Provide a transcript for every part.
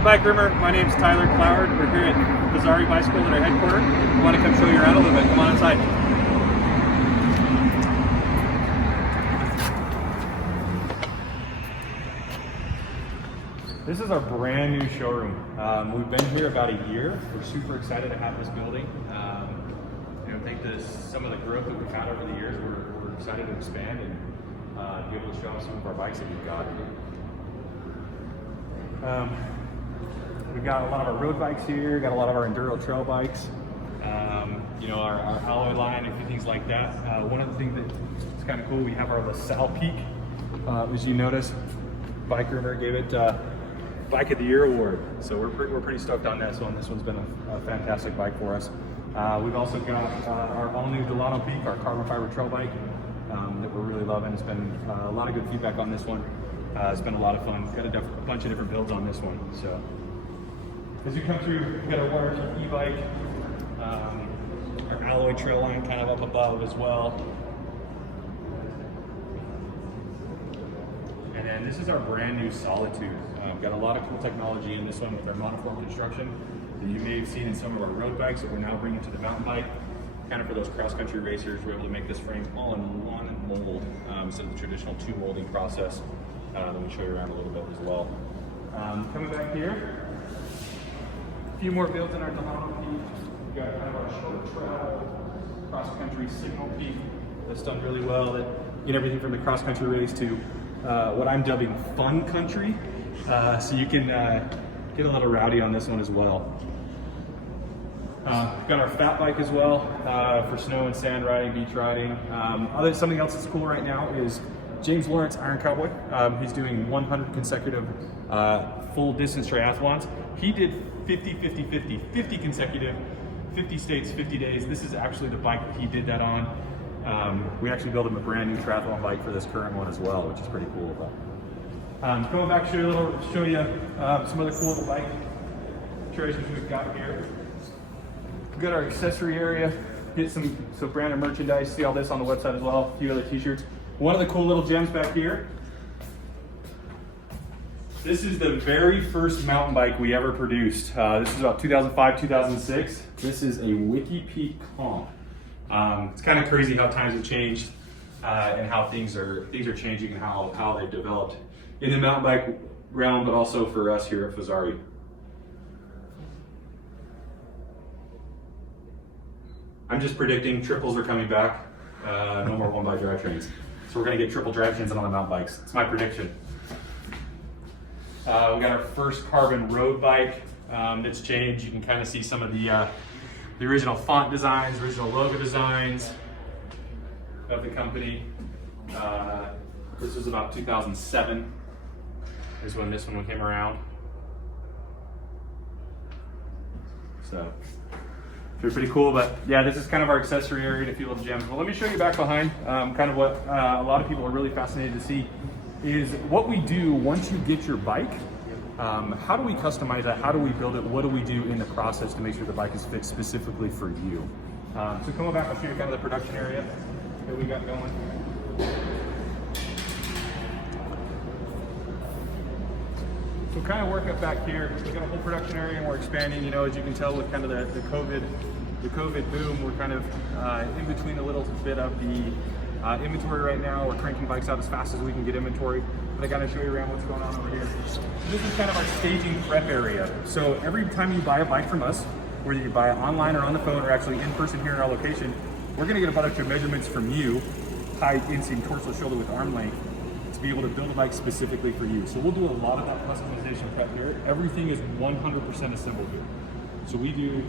Hey Bike Groomer, my name's Tyler Cloward. We're here at Fazzari Bicycle at our headquarters. We want to come show you around a little bit. Come on inside. This is our brand new showroom. We've been here about a year. We're super excited to have this building. Thanks to some of the growth that we've had over the years, we're excited to expand and be able to show off some of our bikes that we've got. We've got a lot of our road bikes here, got a lot of our enduro trail bikes, our alloy line and things like that. One of the things that's kind of cool, we have our LaSalle Peak. As you notice, Bike Groomer gave it Bike of the Year award. So we're pretty stoked on this one. This one's been a fantastic bike for us. We've also got our all-new Delano Peak, our carbon fiber trail bike that we're really loving. It's been a lot of good feedback on this one. It's been a lot of fun. Got a bunch of different builds on this one. So as you come through, we've got our water e-bike, our alloy trail line kind of up above as well. And then this is our brand new Solitude. Got a lot of cool technology in this one with our monoform construction that you may have seen in some of our road bikes that we're now bringing to the mountain bike. Kind of for those cross-country racers, we're able to make this frame all in one mold instead of the traditional two molding process. Let me show you around a little bit as well. Coming back here, a few more builds in our Delano Peak. We've got kind of our short trail, cross-country signal peak that's done really well. That get everything from the cross-country race to what I'm dubbing fun country. So you can get a little rowdy on this one as well. We've got our fat bike as well for snow and sand riding, beach riding. Something else that's cool right now is James Lawrence Iron Cowboy. He's doing 100 consecutive full distance triathlons. He did 50 consecutive, 50 states, 50 days. This is actually the bike that he did that on. We actually built him a brand new triathlon bike for this current one as well, which is pretty cool. Going back, show you some other cool little bike treasures we've got here. We've got our accessory area. Get some branded merchandise. See all this on the website as well. A few other t-shirts. One of the cool little gems back here. This is the very first mountain bike we ever produced. This is about 2005, 2006. This is a Wiki Peak Comp. It's kind of crazy how times have changed and how things are changing and how they've developed in the mountain bike realm, but also for us here at Fazzari. I'm just predicting triples are coming back. No more one-by drivetrains. So we're gonna get triple drivetrains on all the mountain bikes. It's my prediction. We got our first carbon road bike that's changed. You can kind of see some of the original font designs, original logo designs of the company. This was about 2007 is when this one came around. So pretty cool, but yeah, this is kind of our accessory area to fuel the gems. Well, let me show you back behind. Kind of what a lot of people are really fascinated to see is what we do once you get your bike. How do we customize that? How do we build it? What do we do in the process to make sure the bike is fit specifically for you? So coming back, I'll show you kind of the production area that we got going. So kind of work up back here. We got a whole production area and we're expanding. As you can tell with kind of the COVID boom, we're kind of in between a little bit of the inventory right now. We're cranking bikes out as fast as we can get inventory. But I gotta show you around what's going on over here. So this is kind of our staging prep area. So every time you buy a bike from us, whether you buy it online or on the phone or actually in person here in our location, we're gonna get a bunch of measurements from you, height, inseam, torso, shoulder width, arm length, to be able to build a bike specifically for you. So we'll do a lot of that customization prep here. Everything is 100% assembled here. So we do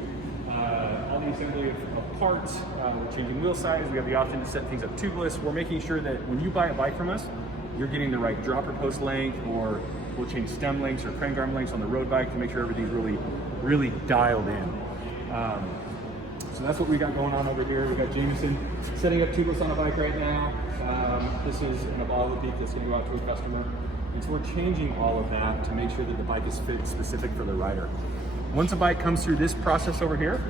all the assembly of parts, we're changing wheel size, we have the option to set things up tubeless. We're making sure that when you buy a bike from us, you're getting the right dropper post length, or we'll change stem lengths or crank arm lengths on the road bike to make sure everything's really dialed in. So that's what we got going on over here. We got Jameson setting up tubeless on a bike right now. This is an Apollo Peak that's going to go out to a customer. And so we're changing all of that to make sure that the bike is fit specific for the rider. Once a bike comes through this process over here,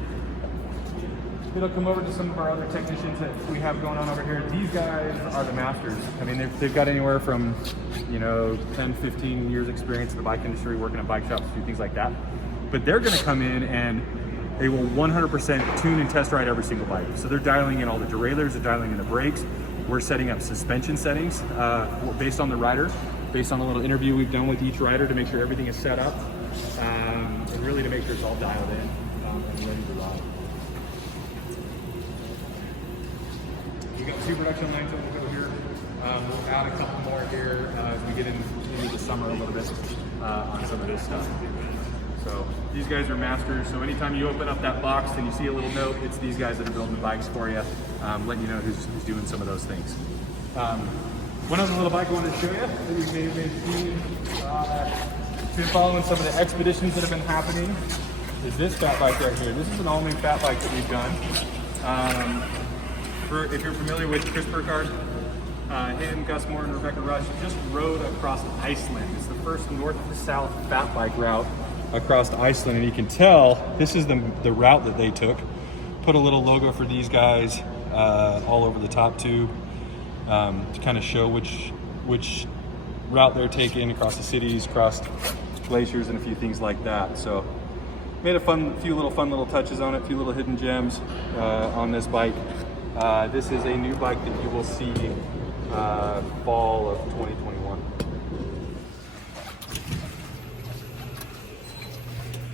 it'll come over to some of our other technicians that we have going on over here. These guys are the masters. I mean, they've got anywhere from, 10, 15 years experience in the bike industry, working at bike shops, do things like that. But they're gonna come in and they will 100% tune and test ride every single bike. So they're dialing in all the derailleurs, they're dialing in the brakes. We're setting up suspension settings based on the rider, based on a little interview we've done with each rider to make sure everything is set up, and really to make sure it's all dialed in and ready to ride. We've got 2 production lines over here. We'll add a couple more here as we get into the summer a little bit on some of this stuff. So these guys are masters. So anytime you open up that box and you see a little note, it's these guys that are building the bikes for you, letting you know who's doing some of those things. One other little bike I wanted to show you that you may have seen, been following some of the expeditions that have been happening, is this fat bike right here. This is an all-new fat bike that we've done. If you're familiar with Chris Burkhardt, him, Gus Moore, and Rebecca Rush just rode across Iceland. It's the first north to south fat bike route across Iceland, and you can tell this is the route that they took. Put a little logo for these guys all over the top tube to kind of show which route they're taking across the cities, across glaciers, and a few things like that. So made a few fun little touches on it, a few little hidden gems on this bike. This is a new bike that you will see fall of 2021.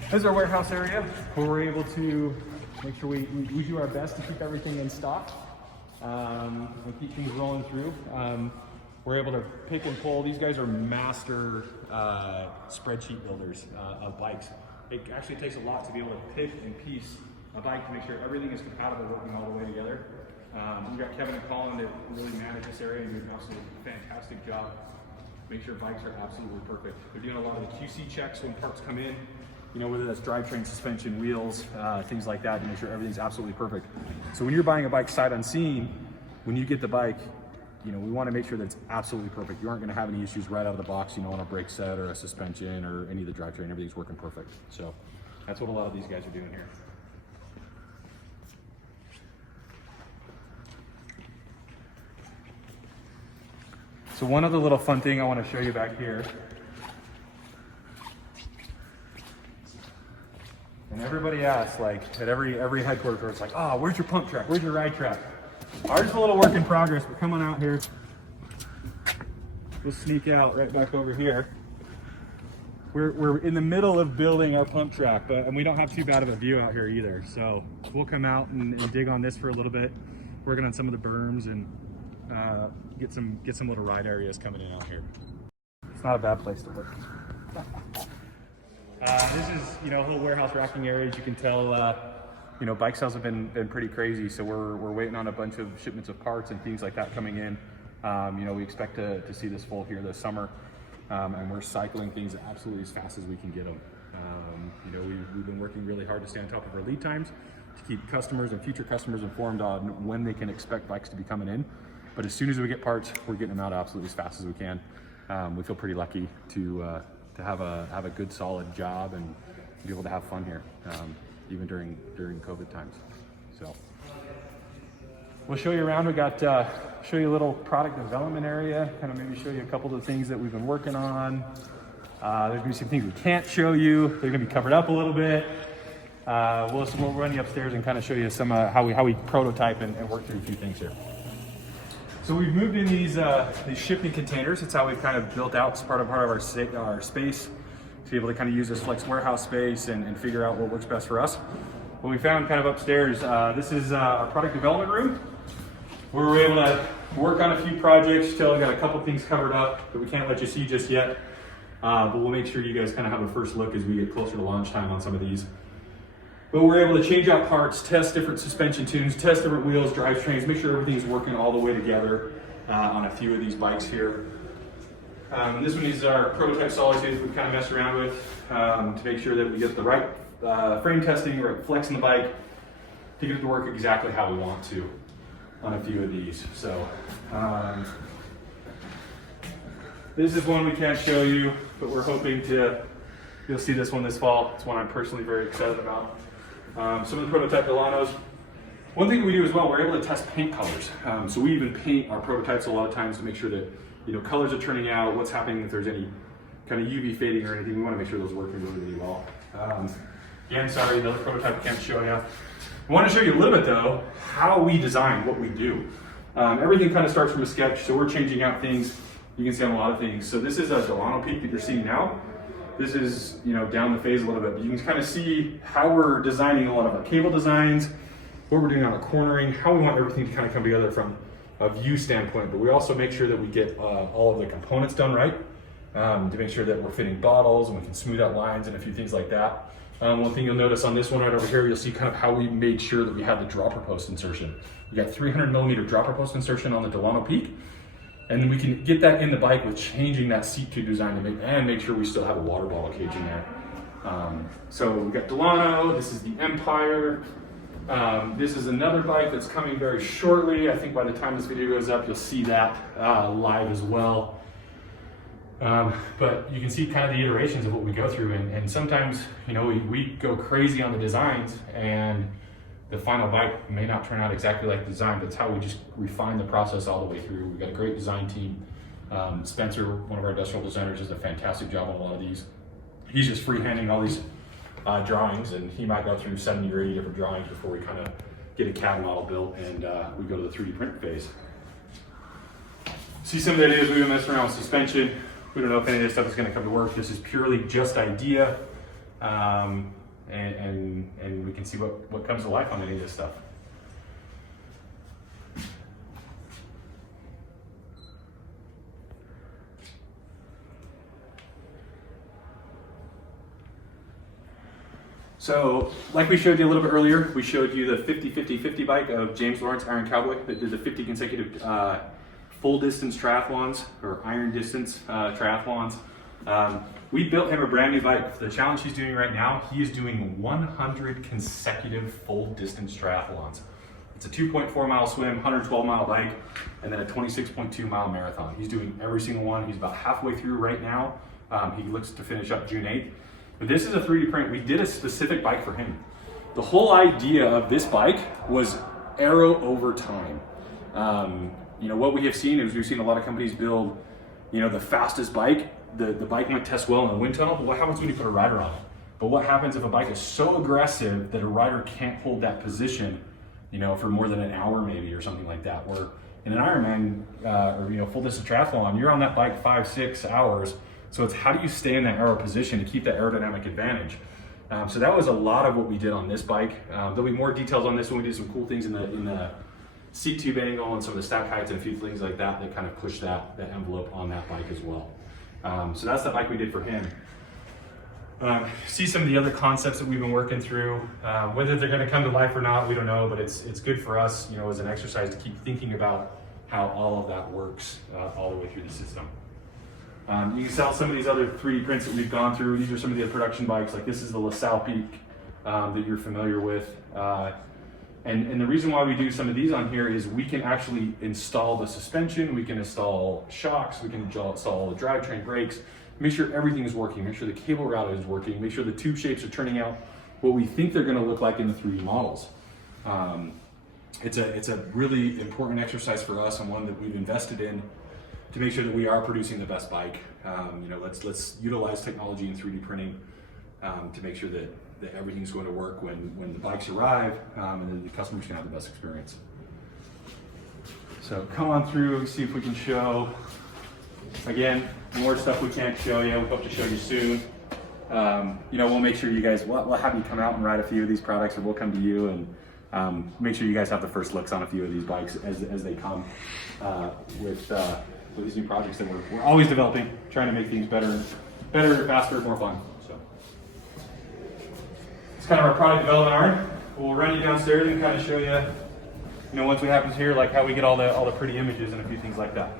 This is our warehouse area where we're able to make sure we do our best to keep everything in stock and keep things rolling through. We're able to pick and pull. These guys are master spreadsheet builders of bikes. It actually takes a lot to be able to pick and piece a bike to make sure everything is compatible, working all the way together. We've got Kevin and Colin that really manage this area and do an absolutely fantastic job. Make sure bikes are absolutely perfect. They're doing a lot of the QC checks when parts come in, whether that's drivetrain, suspension, wheels, things like that, to make sure everything's absolutely perfect. So when you're buying a bike sight unseen, when you get the bike, we want to make sure that it's absolutely perfect. You aren't going to have any issues right out of the box, on a brake set or a suspension or any of the drivetrain. Everything's working perfect. So that's what a lot of these guys are doing here. So one other little fun thing I want to show you back here. And everybody asks, at every headquarters, where it's like, oh, where's your pump track? Where's your ride track? Ours is a little work in progress. We're coming out here. We'll sneak out right back over here. We're in the middle of building our pump track, and we don't have too bad of a view out here either. So we'll come out and dig on this for a little bit, working on some of the berms and get some little ride areas coming in out here. It's not a bad place to work. This is, a whole warehouse racking area. As you can tell, bike sales have been pretty crazy. So we're waiting on a bunch of shipments of parts and things like that coming in. We expect to see this full here this summer, and we're cycling things absolutely as fast as we can get them. We've been working really hard to stay on top of our lead times to keep customers and future customers informed on when they can expect bikes to be coming in. But as soon as we get parts, we're getting them out absolutely as fast as we can. We feel pretty lucky to have a good solid job and be able to have fun here, even during COVID times. So we'll show you around. We got show you a little product development area, kind of maybe show you a couple of the things that we've been working on. There's gonna be some things we can't show you. They're gonna be covered up a little bit. We'll run you upstairs and kind of show you some how we prototype and work through a few things here. So we've moved in these shipping containers. It's how we've kind of built out as part of our space to be able to kind of use this flex warehouse space and figure out what works best for us. What we found kind of upstairs, this is our product development room, where we're able to work on a few projects. Still got a couple things covered up that we can't let you see just yet, but we'll make sure you guys kind of have a first look as we get closer to launch time on some of these. But we're able to change out parts, test different suspension tunes, test different wheels, drivetrains, make sure everything's working all the way together on a few of these bikes here. This one is our prototype solid state we've kind of messed around with to make sure that we get the right frame testing, right flex in the bike to get it to work exactly how we want to on a few of these. So this is one we can't show you, but we're hoping you'll see this one this fall. It's one I'm personally very excited about. Some of the prototype Delanos One thing that we do as well, we're able to test paint colors. So we even paint our prototypes a lot of times to make sure that colors are turning out, what's happening, if there's any kind of UV fading or anything. We want to make sure those are working really, really well. Again, sorry, the other prototype I can't show you. I want to show you a little bit though, how we design what we do. Everything kind of starts from a sketch, so we're changing out things. You can see on a lot of things. So this is a Delano Peak that you're seeing now. This is down the phase a little bit, but you can kind of see how we're designing a lot of our cable designs, what we're doing on the cornering, how we want everything to kind of come together from a view standpoint. But we also make sure that we get all of the components done right, to make sure that we're fitting bottles and we can smooth out lines and a few things like that. One thing you'll notice on this one right over here, you'll see kind of how we made sure that we had the dropper post insertion. We got 300 millimeter dropper post insertion on the Delano Peak, and then we can get that in the bike with changing that seat tube design to make sure we still have a water bottle cage in there. So we've got Delano, this is the Empire. This is another bike that's coming very shortly. I think by the time this video goes up, you'll see that live as well. But you can see kind of the iterations of what we go through, and sometimes we go crazy on the designs, and the final bike may not turn out exactly like the design, but it's how we just refine the process all the way through. We've got a great design team. Spencer, one of our industrial designers, does a fantastic job on a lot of these. He's just freehanding all these drawings, and he might go through 70 or 80 different drawings before we kind of get a CAD model built, and we go to the 3D print phase. See some of the ideas we've been messing around with suspension. We don't know if any of this stuff is going to come to work. This is purely just idea, and we can see what comes to life on any of this stuff. So, like we showed you a little bit earlier, we showed you the 50-50-50 bike of James Lawrence, Iron Cowboy, that did the 50 consecutive full distance triathlons, or iron distance triathlons. We built him a brand new bike. The challenge he's doing right now, he is doing 100 consecutive full distance triathlons. It's a 2.4 mile swim, 112 mile bike, and then a 26.2 mile marathon. He's doing every single one. He's about halfway through right now. He looks to finish up June 8th. But this is a 3D print. We did a specific bike for him. The whole idea of this bike was aero over time. What we have seen is we've seen a lot of companies build, the fastest bike. The bike might test well in the wind tunnel, but what happens when you put a rider on it? But what happens if a bike is so aggressive that a rider can't hold that position, for more than an hour maybe or something like that? Where in an Ironman or full distance triathlon, you're on that bike 5-6 hours. So it's how do you stay in that aero position to keep that aerodynamic advantage? So that was a lot of what we did on this bike. There'll be more details on this one. We did some cool things in the seat tube angle and some of the stack heights and a few things like that that kind of push that envelope on that bike as well. So that's the bike we did for him. See some of the other concepts that we've been working through. Whether they're going to come to life or not, we don't know, but it's good for us, as an exercise to keep thinking about how all of that works all the way through the system. You can sell some of these other 3D prints that we've gone through. These are some of the production bikes. Like this is the LaSalle Peak that you're familiar with. And the reason why we do some of these on here is we can actually install the suspension, we can install shocks, we can install the drivetrain brakes, make sure everything is working, make sure the cable route is working, make sure the tube shapes are turning out what we think they're gonna look like in the 3D models. It's a really important exercise for us, and one that we've invested in to make sure that we are producing the best bike. Let's utilize technology in 3D printing to make sure that everything's going to work when the bikes arrive, and then the customers can have the best experience. So come on through, see if we can show. Again, more stuff we can't show you. We hope to show you soon. We'll make sure you guys, we'll have you come out and ride a few of these products, or we'll come to you and make sure you guys have the first looks on a few of these bikes as they come with these new projects that we're always developing, trying to make things better, faster, more fun. So it's kind of our product development arm. We'll run you downstairs and kind of show you, once we happen here, like how we get all the pretty images and a few things like that.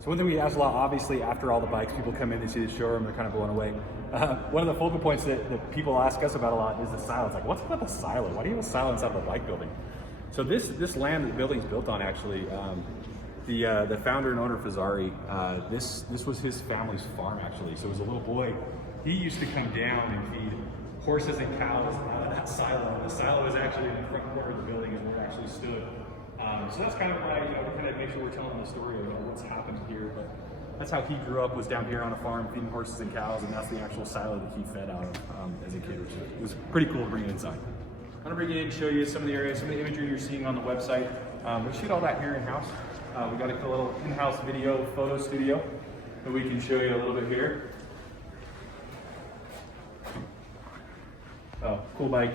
So one thing we ask a lot, obviously, after all the bikes, people come in, they see the showroom, they're kind of blown away. One of the focal points that people ask us about a lot is the silo. It's like, what's about the silo? Why do you have a silo inside of a bike building? So this land that the building's built on, actually, the founder and owner, Fazzari, this was his family's farm, actually. So as a little boy, he used to come down and feed horses and cows out of that silo. The silo is actually in the front corner of the building is where it actually stood. So that's kind of why, we kind of make sure we're telling the story of what's happened here. But that's how he grew up, was down here on a farm feeding horses and cows, and that's the actual silo that he fed out of as a kid. It was pretty cool to bring it inside. I'm gonna bring it in and show you some of the areas, some of the imagery you're seeing on the website. We shoot all that here in-house. We got a little in-house video photo studio that we can show you a little bit here. Oh, cool bike.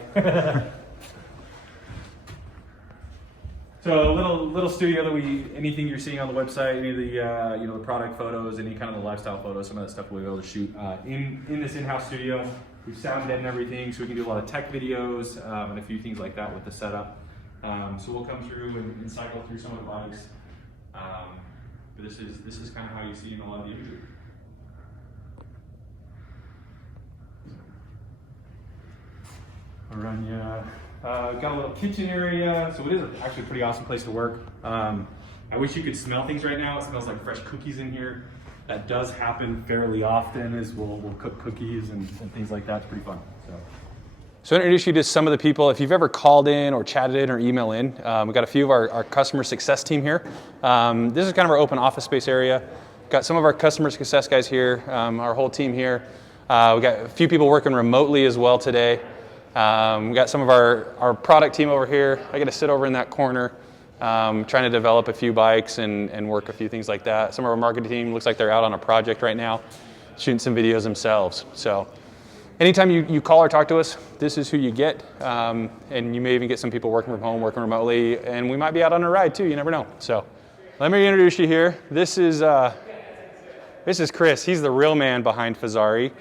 So a little studio that anything you're seeing on the website, any of the the product photos, any kind of the lifestyle photos, some of that stuff we'll be able to shoot in this in-house studio. We've sound deadened everything, so we can do a lot of tech videos and a few things like that with the setup. So we'll come through and cycle through some of the bikes. But this is kind of how you see in a lot of the imagery. I'll run you. Got a little kitchen area, so it is actually a pretty awesome place to work. I wish you could smell things right now. It smells like fresh cookies in here. That does happen fairly often, as we'll cook cookies and things like that. It's pretty fun. So I'll introduce you to some of the people. If you've ever called in or chatted in or emailed in, we've got a few of our customer success team here. This is kind of our open office space area. Got some of our customer success guys here, our whole team here. We got a few people working remotely as well today. We got some of our product team over here. I get to sit over in that corner, trying to develop a few bikes and work a few things like that. Some of our marketing team looks like they're out on a project right now, shooting some videos themselves. So anytime you call or talk to us, this is who you get. And you may even get some people working from home, working remotely, and we might be out on a ride too, you never know. So let me introduce you here. This is Chris. He's the real man behind Fezzari.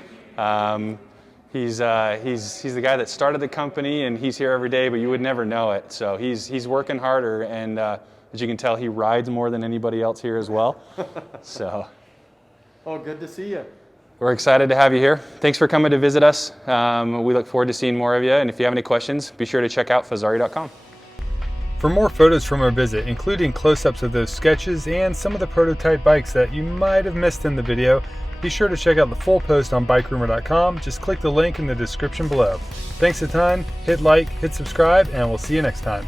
He's the guy that started the company, and he's here every day, but you would never know it. So he's working harder, and as you can tell, he rides more than anybody else here as well. So, oh, good to see you. We're excited to have you here. Thanks for coming to visit us. We look forward to seeing more of you, and if you have any questions, be sure to check out Fezzari.com. For more photos from our visit, including close-ups of those sketches and some of the prototype bikes that you might have missed in the video, be sure to check out the full post on BikeRumor.com. Just click the link in the description below. Thanks a ton, hit like, hit subscribe, and we'll see you next time.